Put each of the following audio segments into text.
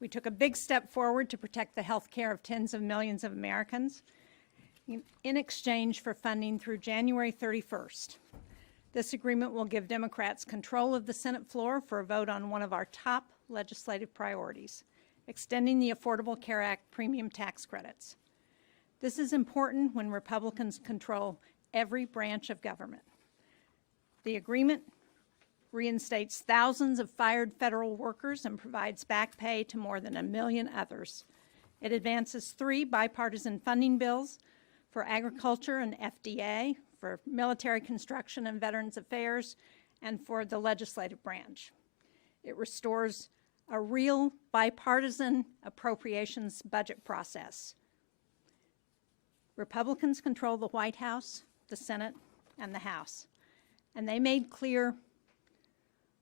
We took a big step forward to protect the health care of tens of millions of Americans in exchange for funding through January 31st. This agreement will give Democrats control of the Senate floor for a vote on one of our top legislative priorities, extending the Affordable Care Act premium tax credits. This is important when Republicans control every branch of government. The agreement reinstates thousands of fired federal workers and provides back pay to more than 1 million others. It advances 3 bipartisan funding bills for agriculture and FDA, for military construction and Veterans Affairs, and for the legislative branch. It restores a real bipartisan appropriations budget process. Republicans control the White House, the Senate, and the House, and they made clear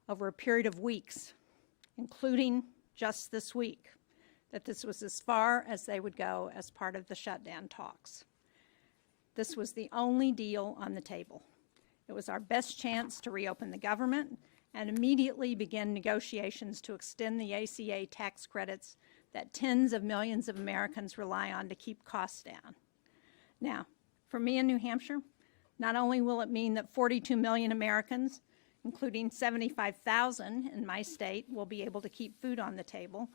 over a period of weeks, including just this week, that this was as far as they would go as part of the shutdown talks. This was the only deal on the table. It was our best chance to reopen the government and immediately begin negotiations to extend the ACA tax credits that tens of millions of Americans rely on to keep costs down. Now, for me in New Hampshire, not only will it mean that 42 million Americans, including 75,000 in my state, will be able to keep food on the table,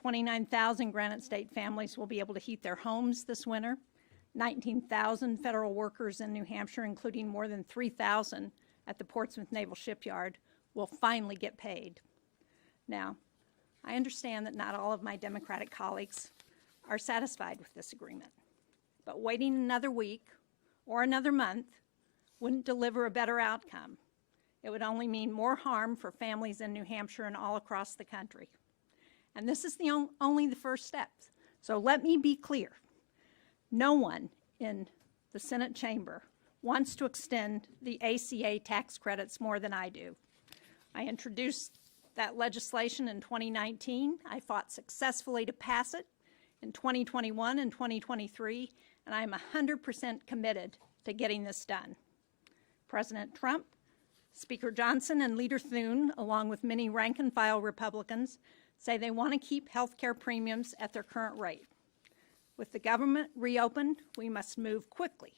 29,000 Granite State families will be able to heat their homes this winter, 19,000 federal workers in New Hampshire, including more than 3,000 at the Portsmouth Naval Shipyard, will finally get paid. Now, I understand that not all of my Democratic colleagues are satisfied with this agreement, but waiting another week or another month wouldn't deliver a better outcome. It would only mean more harm for families in New Hampshire and all across the country. And this is only the first step. So let me be clear. No one in the Senate chamber wants to extend the ACA tax credits more than I do. I introduced that legislation in 2019. I fought successfully to pass it in 2021 and 2023, and I'm 100% committed to getting this done. President Trump, Speaker Johnson, and Leader Thune, along with many rank-and-file Republicans, say they want to keep health care premiums at their current rate. With the government reopened, we must move quickly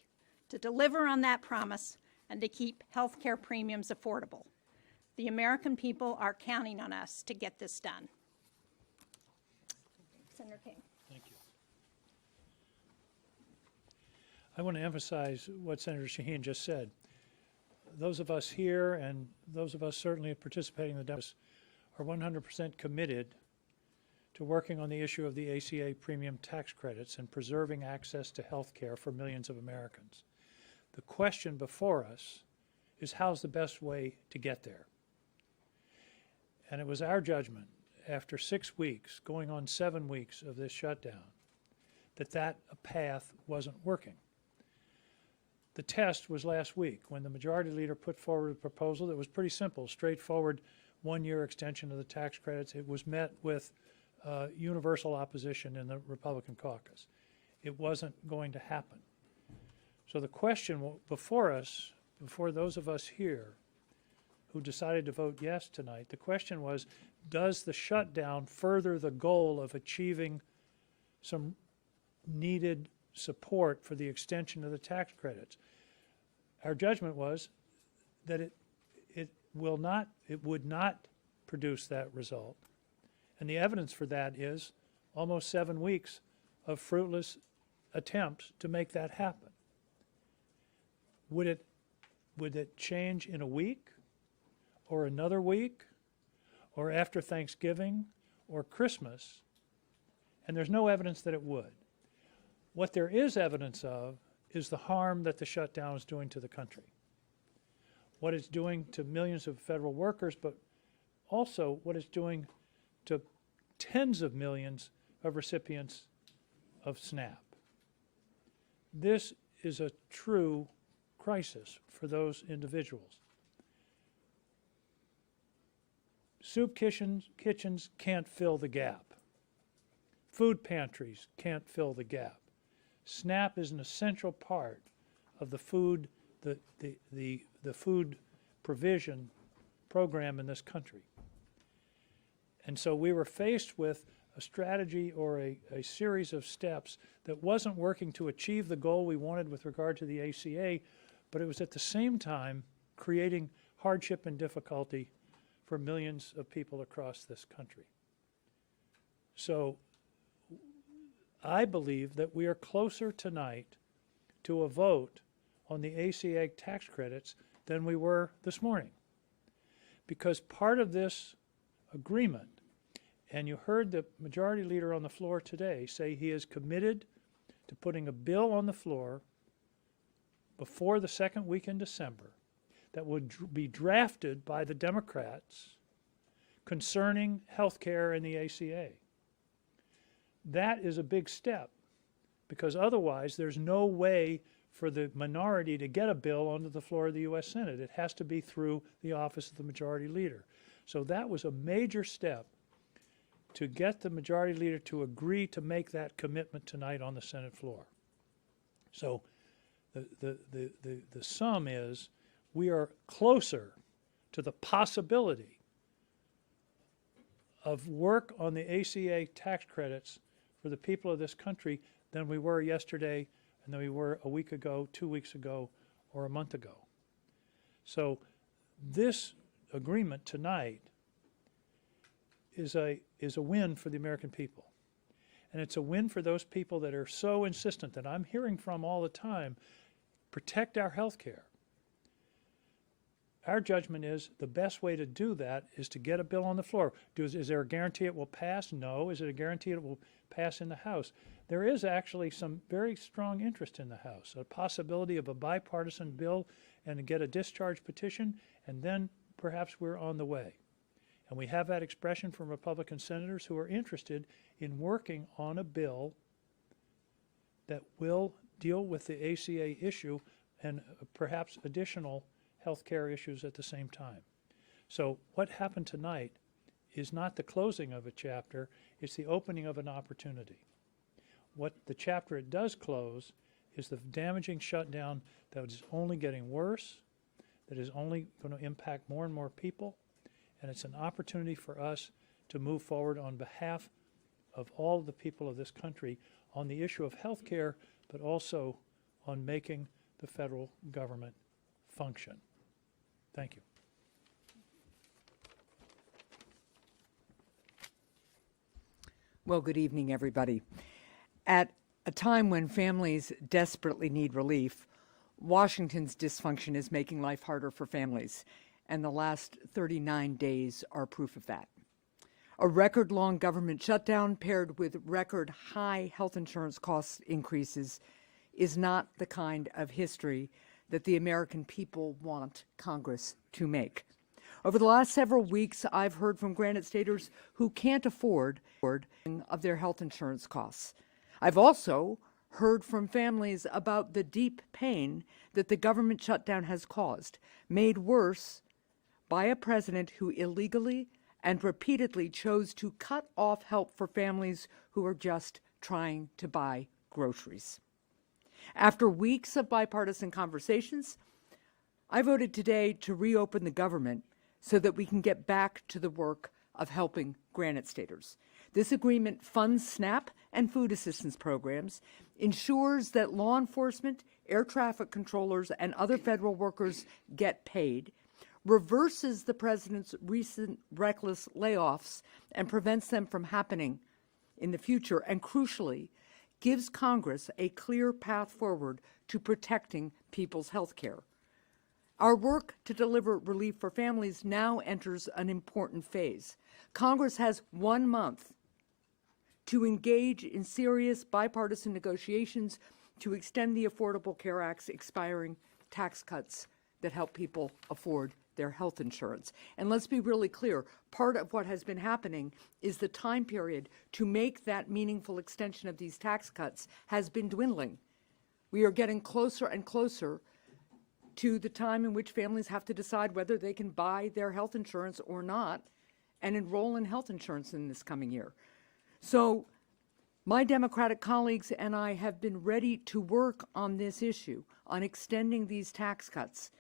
to deliver on that promise and to keep health care premiums affordable. The American people are counting on us to get this done. Senator King. Thank you. I want to emphasize what Senator Shaheen just said. Those of us here and those of us certainly participating in the debates are 100% committed to working on the issue of the ACA premium tax credits and preserving access to health care for millions of Americans. The question before us is how's the best way to get there? And it was our judgment after 6 weeks, going on 7 weeks of this shutdown, that path wasn't working. The test was last week when the majority leader put forward a proposal that was pretty simple, straightforward, one-year extension of the tax credits. It was met with universal opposition in the Republican caucus. It wasn't going to happen. So the question before us, before those of us here who decided to vote yes tonight, the question was, does the shutdown further the goal of achieving some needed support for the extension of the tax credits? Our judgment was that it would not produce that result. And the evidence for that is almost 7 weeks of fruitless attempts to make that happen. Would it change in a week or another week or after Thanksgiving or Christmas? And there's no evidence that it would. What there is evidence of is the harm that the shutdown is doing to the country. What it's doing to millions of federal workers, but also what it's doing to tens of millions of recipients of SNAP. This is a true crisis for those individuals. Soup kitchens can't fill the gap. Food pantries can't fill the gap. SNAP is an essential part of the food food provision program in this country. And so we were faced with a strategy or a series of steps that wasn't working to achieve the goal we wanted with regard to the ACA, but it was at the same time creating hardship and difficulty for millions of people across this country. So I believe that we are closer tonight to a vote on the ACA tax credits than we were this morning. Because part of this agreement, and you heard the majority leader on the floor today say he is committed to putting a bill on the floor before the second week in December that would be drafted by the Democrats concerning health care and the ACA. That is a big step, because otherwise there's no way for the minority to get a bill onto the floor of the U.S. Senate. It has to be through the office of the majority leader. So that was a major step to get the majority leader to agree to make that commitment tonight on the Senate floor. So the sum is we are closer to the possibility of work on the ACA tax credits for the people of this country than we were yesterday and than we were a week ago, 2 weeks ago, or a month ago. So this agreement tonight is a win for the American people. And it's a win for those people that are so insistent, that I'm hearing from all the time, protect our health care. Our judgment is the best way to do that is to get a bill on the floor. Is there a guarantee it will pass? No. Is it a guarantee it will pass in the House? There is actually some very strong interest in the House, a possibility of a bipartisan bill and to get a discharge petition, and then perhaps we're on the way. And we have that expression from Republican senators who are interested in working on a bill that will deal with the ACA issue and perhaps additional health care issues at the same time. So what happened tonight is not the closing of a chapter, it's the opening of an opportunity. What the chapter it does close is the damaging shutdown that is only getting worse, that is only going to impact more and more people, and it's an opportunity for us to move forward on behalf of all the people of this country on the issue of health care, but also on making the federal government function. Thank you. Well, good evening, everybody. At a time when families desperately need relief, Washington's dysfunction is making life harder for families, and the last 39 days are proof of that. A record-long government shutdown paired with record-high health insurance cost increases is not the kind of history that the American people want Congress to make. Over the last several weeks, I've heard from Granite Staters who can't afford of their health insurance costs. I've also heard from families about the deep pain that the government shutdown has caused, made worse by a president who illegally and repeatedly chose to cut off help for families who are just trying to buy groceries. After weeks of bipartisan conversations, I voted today to reopen the government so that we can get back to the work of helping Granite Staters. This agreement funds SNAP and food assistance programs, ensures that law enforcement, air traffic controllers, and other federal workers get paid, reverses the president's recent reckless layoffs and prevents them from happening in the future, and crucially, gives Congress a clear path forward to protecting people's health care. Our work to deliver relief for families now enters an important phase. Congress has 1 month to engage in serious bipartisan negotiations to extend the Affordable Care Act's expiring tax cuts that help people afford their health insurance. And let's be really clear, part of what has been happening is the time period to make that meaningful extension of these tax cuts has been dwindling. We are getting closer and closer to the time in which families have to decide whether they can buy their health insurance or not and enroll in health insurance in this coming year. So my Democratic colleagues and I have been ready to work on this issue, on extending these tax cuts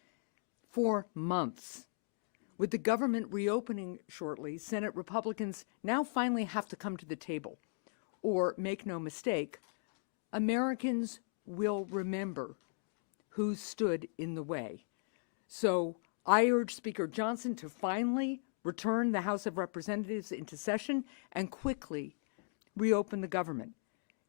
for months. With the government reopening shortly, Senate Republicans now finally have to come to the table. Or, make no mistake, Americans will remember who stood in the way. So I urge Speaker Johnson to finally return the House of Representatives into session and quickly reopen the government.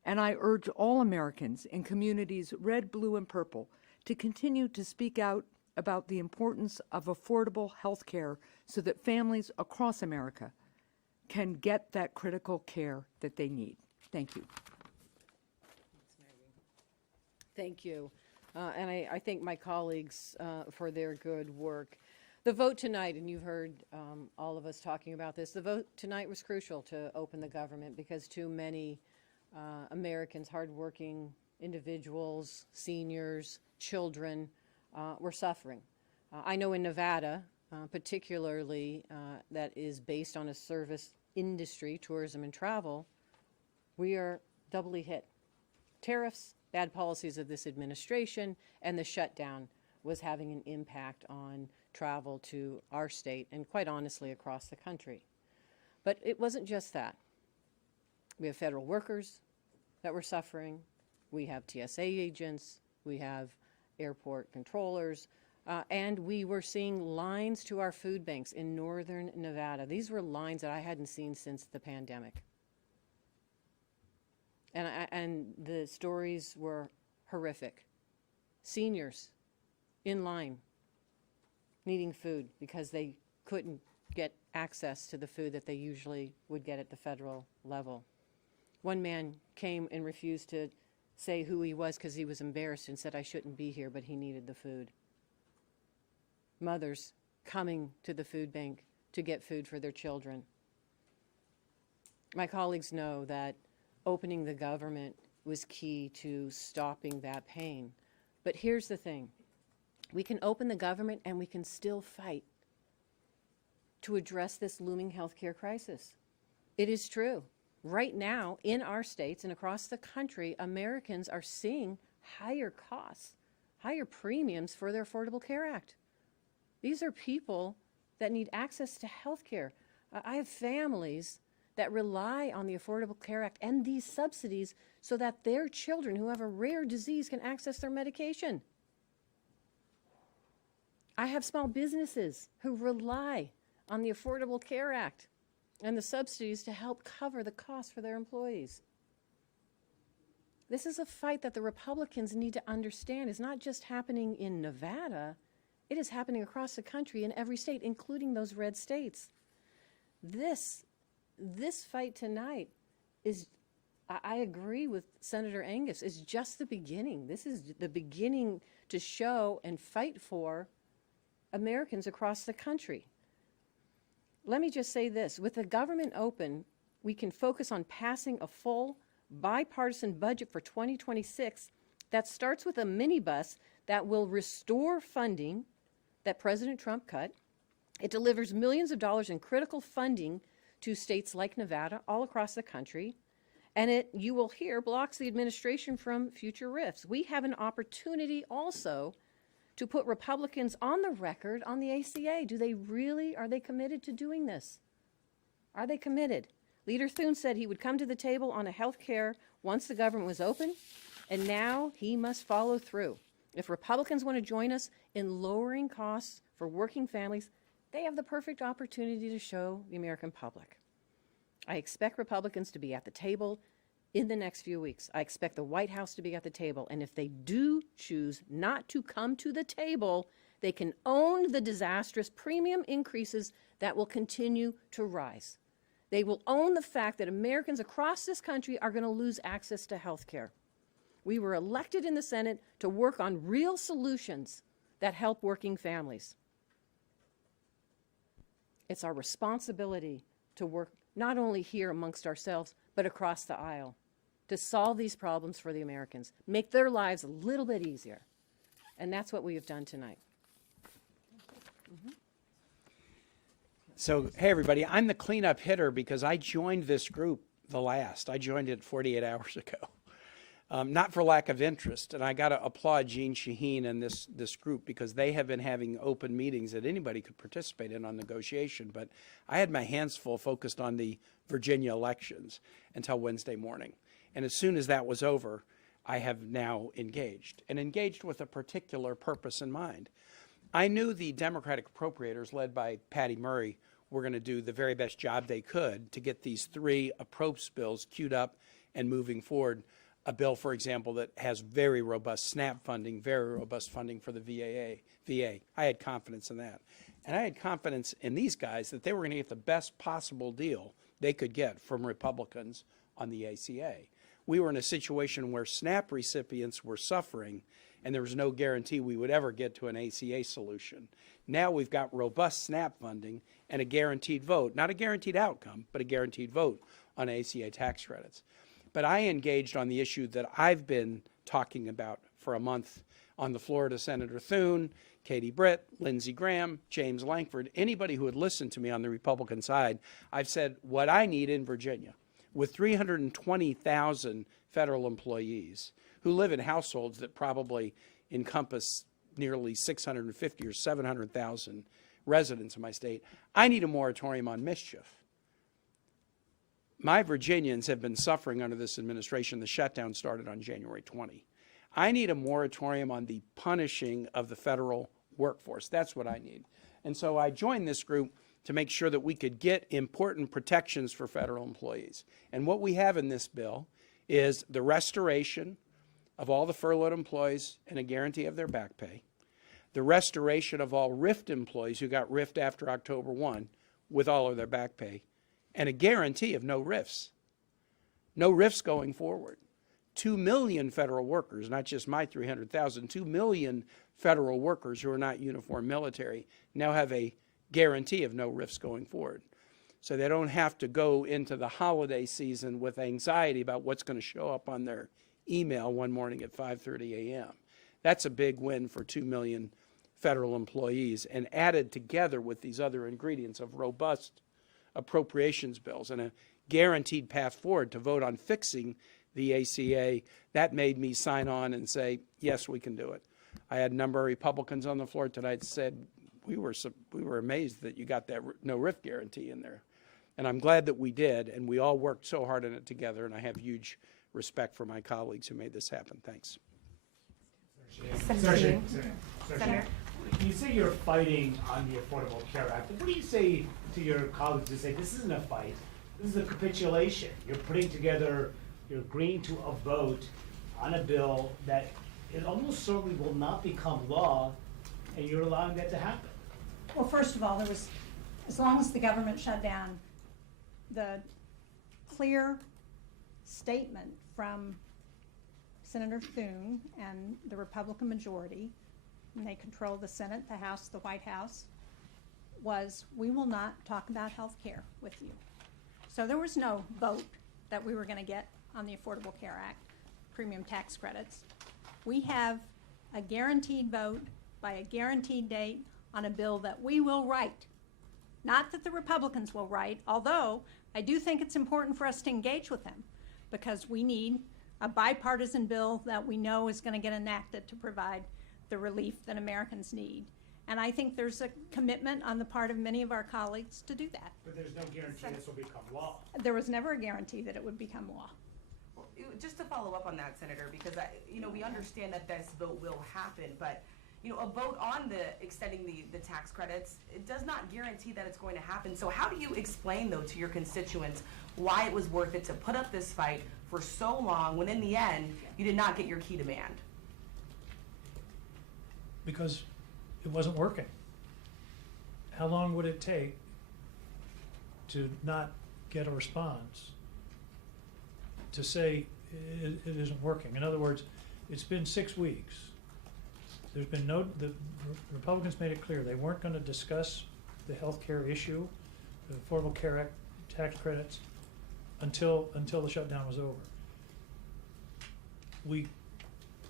And I urge all Americans in communities red, blue, and purple to continue to speak out about the importance of affordable health care so that families across America can get that critical care that they need. Thank you. Thank you. And I thank my colleagues for their good work. The vote tonight, and you've heard all of us talking about this, the vote tonight was crucial to open the government because too many Americans, hardworking individuals, seniors, children, were suffering. I know in Nevada, particularly that is based on a service industry, tourism and travel, we are doubly hit. Tariffs, bad policies of this administration, and the shutdown was having an impact on travel to our state and quite honestly across the country. But it wasn't just that. We have federal workers that were suffering. We have TSA agents. We have airport controllers. And we were seeing lines to our food banks in northern Nevada. These were lines that I hadn't seen since the pandemic. And the stories were horrific. Seniors in line needing food because they couldn't get access to the food that they usually would get at the federal level. One man came and refused to say who he was because he was embarrassed and said, "I shouldn't be here," but he needed the food. Mothers coming to the food bank to get food for their children. My colleagues know that opening the government was key to stopping that pain. But here's the thing. We can open the government and we can still fight to address this looming healthcare crisis. It is true. Right now, in our states and across the country, Americans are seeing higher costs, higher premiums for their Affordable Care Act. These are people that need access to health care. I have families that rely on the Affordable Care Act and these subsidies so that their children who have a rare disease can access their medication. I have small businesses who rely on the Affordable Care Act and the subsidies to help cover the costs for their employees. This is a fight that the Republicans need to understand is not just happening in Nevada, it is happening across the country in every state, including those red states. This fight tonight is, I agree with Senator Angus, is just the beginning. This is the beginning to show and fight for Americans across the country. Let me just say this. With the government open, we can focus on passing a full bipartisan budget for 2026 that starts with a minibus that will restore funding that President Trump cut. It delivers millions of dollars in critical funding to states like Nevada all across the country. And it, you will hear, blocks the administration from future rifts. We have an opportunity also to put Republicans on the record on the ACA. Are they committed to doing this? Are they committed? Leader Thune said he would come to the table on a health care once the government was open, and now he must follow through. If Republicans want to join us in lowering costs for working families, they have the perfect opportunity to show the American public. I expect Republicans to be at the table in the next few weeks. I expect the White House to be at the table. And if they do choose not to come to the table, they can own the disastrous premium increases that will continue to rise. They will own the fact that Americans across this country are going to lose access to health care. We were elected in the Senate to work on real solutions that help working families. It's our responsibility to work not only here amongst ourselves, but across the aisle to solve these problems for the Americans, make their lives a little bit easier. And that's what we have done tonight. So, hey, everybody, I'm the cleanup hitter because I joined this group the last. I joined it 48 hours ago. not for lack of interest. And I got to applaud Jean Shaheen and this group, because they have been having open meetings that anybody could participate in on negotiation. But I had my hands full focused on the Virginia elections until Wednesday morning. And as soon as that was over, I have now engaged with a particular purpose in mind. I knew the Democratic appropriators, led by Patty Murray, were going to do the very best job they could to get these 3 appropriations bills queued up and moving forward. A bill, for example, that has very robust SNAP funding, very robust funding for the VA. I had confidence in that. And I had confidence in these guys that they were going to get the best possible deal they could get from Republicans on the ACA. We were in a situation where SNAP recipients were suffering, and there was no guarantee we would ever get to an ACA solution. Now we've got robust SNAP funding and a guaranteed vote, not a guaranteed outcome, but a guaranteed vote on ACA tax credits. But I engaged on the issue that I've been talking about for a month on the floor to Senator Thune, Katie Britt, Lindsey Graham, James Lankford, anybody who would listen to me on the Republican side. I've said what I need in Virginia, with 320,000 federal employees who live in households that probably encompass nearly 650 or 700,000 residents in my state, I need a moratorium on mischief. My Virginians have been suffering under this administration. The shutdown started on January 20. I need a moratorium on the punishing of the federal workforce. That's what I need. And so I joined this group to make sure that we could get important protections for federal employees. And what we have in this bill is the restoration of all the furloughed employees and a guarantee of their back pay, the restoration of all RIFT employees who got RIFT after October 1 with all of their back pay, and a guarantee of no RIFs. No RIFs going forward. 2 million federal workers, not just my 300,000, 2 million federal workers who are not uniform military now have a guarantee of no RIFs going forward. So they don't have to go into the holiday season with anxiety about what's going to show up on their email one morning at 5:30 a.m. That's a big win for 2 million federal employees, and added together with these other ingredients of robust appropriations bills and a guaranteed path forward to vote on fixing the ACA, that made me sign on and say, yes, we can do it. I had a number of Republicans on the floor tonight that said, we were amazed that you got that no RIF guarantee in there. And I'm glad that we did, and we all worked so hard on it together, and I have huge respect for my colleagues who made this happen. Thanks. Senator. You say you're fighting on the Affordable Care Act. What do you say to your colleagues who say this isn't a fight, this is a capitulation? You're putting together, you're agreeing to a vote on a bill that it almost certainly will not become law, and you're allowing that to happen. Well, first of all, there was, as long as the government shut down, the clear statement from Senator Thune and the Republican majority, and they control the Senate, the House, the White House, was we will not talk about health care with you. So there was no vote that we were going to get on the Affordable Care Act, premium tax credits. We have a guaranteed vote by a guaranteed date on a bill that we will write. Not that the Republicans will write, although I do think it's important for us to engage with them, because we need a bipartisan bill that we know is going to get enacted to provide the relief that Americans need. And I think there's a commitment on the part of many of our colleagues to do that. But there's no guarantee this will become law. There was never a guarantee that it would become law. Well, just to follow up on that, Senator, because we understand that this vote will happen, but a vote on extending the tax credits, it does not guarantee that it's going to happen. So how do you explain, though, to your constituents why it was worth it to put up this fight for so long when in the end you did not get your key demand? Because it wasn't working. How long would it take to not get a response to say it isn't working? In other words, it's been 6 weeks. There's been the Republicans made it clear they weren't going to discuss the health care issue, the Affordable Care Act tax credits, until the shutdown was over. We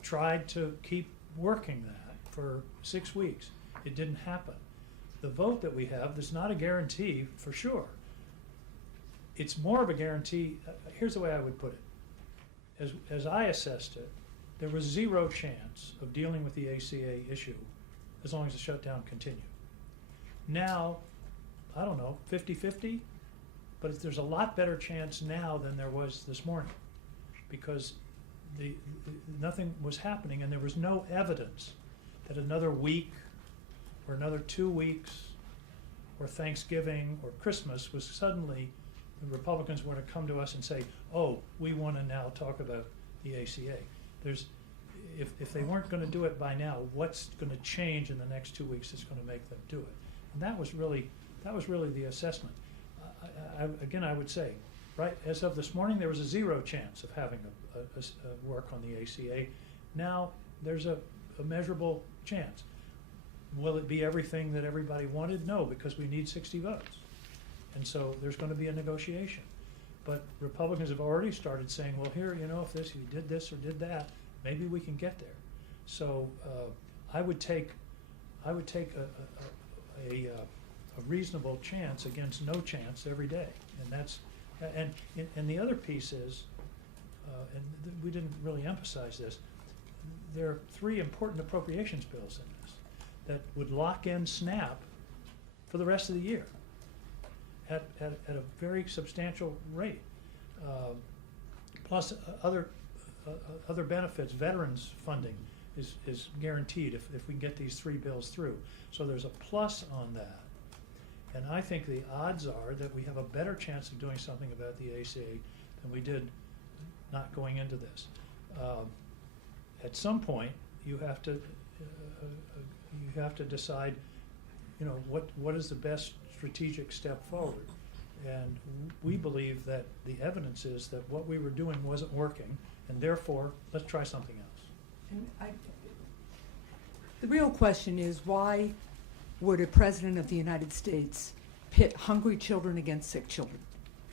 tried to keep working that for 6 weeks. It didn't happen. The vote that we have, there's not a guarantee for sure. It's more of a guarantee. Here's the way I would put it. as I assessed it, there was zero chance of dealing with the ACA issue as long as the shutdown continued. Now, I don't know, 50-50, but there's a lot better chance now than there was this morning, because nothing was happening, and there was no evidence that another week or another 2 weeks or Thanksgiving or Christmas was suddenly, the Republicans were to come to us and say, oh, we want to now talk about the ACA. If they weren't going to do it by now, what's going to change in the next 2 weeks that's going to make them do it? And that was really the assessment. Again, I would say, right, as of this morning, there was a zero chance of having a work on the ACA. Now, there's a measurable chance. Will it be everything that everybody wanted? No, because we need 60 votes. And so there's going to be a negotiation. But Republicans have already started saying, well, here, you know, if you did this or did that, maybe we can get there. So I would take a reasonable chance against no chance every day. And the other piece is, we didn't really emphasize this, there are 3 important appropriations bills in this that would lock in SNAP for the rest of the year at a very substantial rate. Plus other benefits, veterans funding is guaranteed if we can get these 3 bills through. So there's a plus on that. And I think the odds are that we have a better chance of doing something about the ACA than we did not going into this. At some point, you have to decide, you know, what is the best strategic step forward. And we believe that the evidence is that what we were doing wasn't working, and therefore, let's try something else. And the real question is, why would a president of the United States pit hungry children against sick children?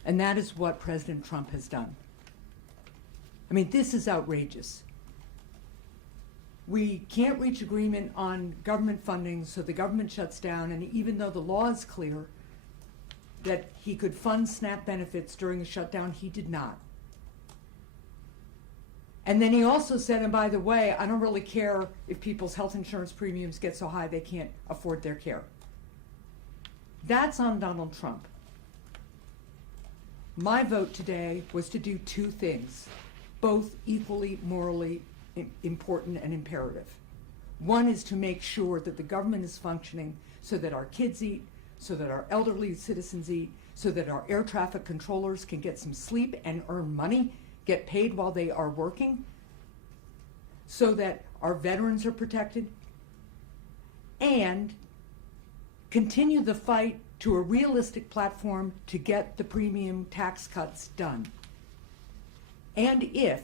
And that is what President Trump has done. I mean, this is outrageous. We can't reach agreement on government funding, so the government shuts down, and even though the law is clear that he could fund SNAP benefits during the shutdown, he did not. And then he also said, and by the way, I don't really care if people's health insurance premiums get so high they can't afford their care. That's on Donald Trump. My vote today was to do 2 things, both equally morally important and imperative. One is to make sure that the government is functioning so that our kids eat, so that our elderly citizens eat, so that our air traffic controllers can get some sleep and earn money, get paid while they are working, so that our veterans are protected, and continue the fight to a realistic platform to get the premium tax cuts done. And if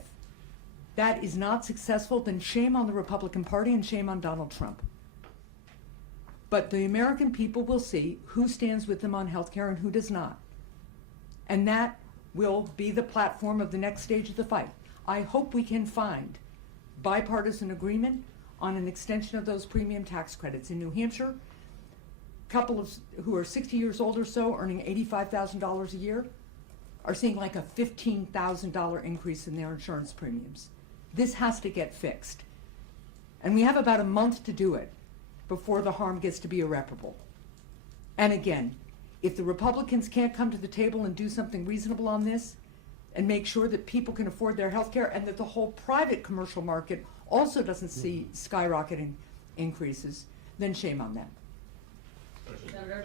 that is not successful, then shame on the Republican Party and shame on Donald Trump. But the American people will see who stands with them on health care and who does not. And that will be the platform of the next stage of the fight. I hope we can find bipartisan agreement on an extension of those premium tax credits. In New Hampshire, couples who are 60 years old or so, earning $85,000 a year, are seeing like a $15,000 increase in their insurance premiums. This has to get fixed. And we have about a month to do it before the harm gets to be irreparable. And again, if the Republicans can't come to the table and do something reasonable on this and make sure that people can afford their health care and that the whole private commercial market also doesn't see skyrocketing increases, then shame on them. Senator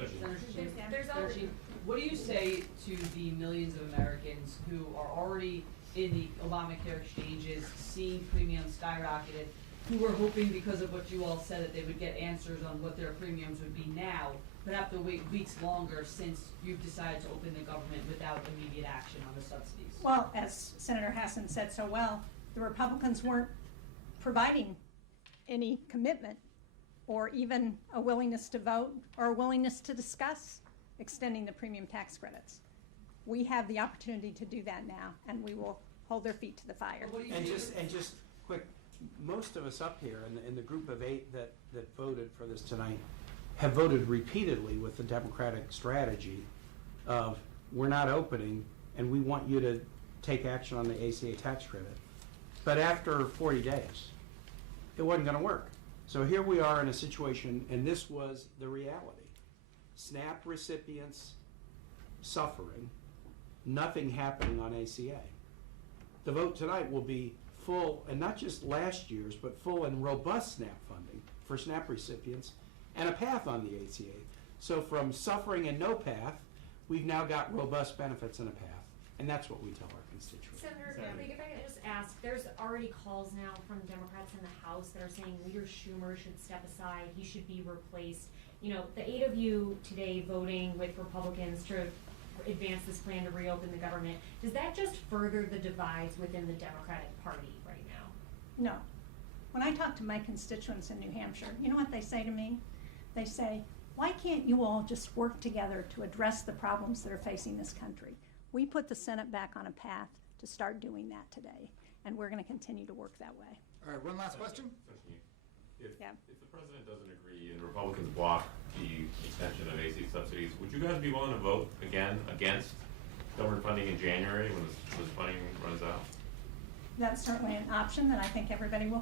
Sheen, what do you say to the millions of Americans who are already in the Obamacare exchanges, seeing premiums skyrocketed, who were hoping because of what you all said that they would get answers on what their premiums would be now, but have to wait weeks longer since you've decided to open the government without immediate action on the subsidies? Well, as Senator Hassan said so well, the Republicans weren't providing any commitment or even a willingness to vote or a willingness to discuss extending the premium tax credits. We have the opportunity to do that now, and we will hold their feet to the fire. And just quick, most of us up here in the group of 8 that voted for this tonight have voted repeatedly with the Democratic strategy of we're not opening and we want you take action on the ACA tax credit. But after 40 days, it wasn't going to work. So here we are in a situation, and this was the reality. SNAP recipients suffering, nothing happening on ACA. The vote tonight will be full, and not just last year's, but full and robust SNAP funding for SNAP recipients and a path on the ACA. So from suffering and no path, we've now got robust benefits and a path. And that's what we tell our constituents. Senator, if I could just ask, there's already calls now from Democrats in the House that are saying Leader Schumer should step aside, he should be replaced. You know, the 8 of you today voting with Republicans to advance this plan to reopen the government, does that just further the divides within the Democratic Party right now? No. When I talk to my constituents in New Hampshire, you know what they say to me? They say, why can't you all just work together to address the problems that are facing this country? We put the Senate back on a path to start doing that today, and we're going to continue to work that way. All right, one last question. If the president doesn't agree and Republicans block the extension of AC subsidies, would you guys be willing to vote again against government funding in January when this funding runs out? That's certainly an option that I think everybody will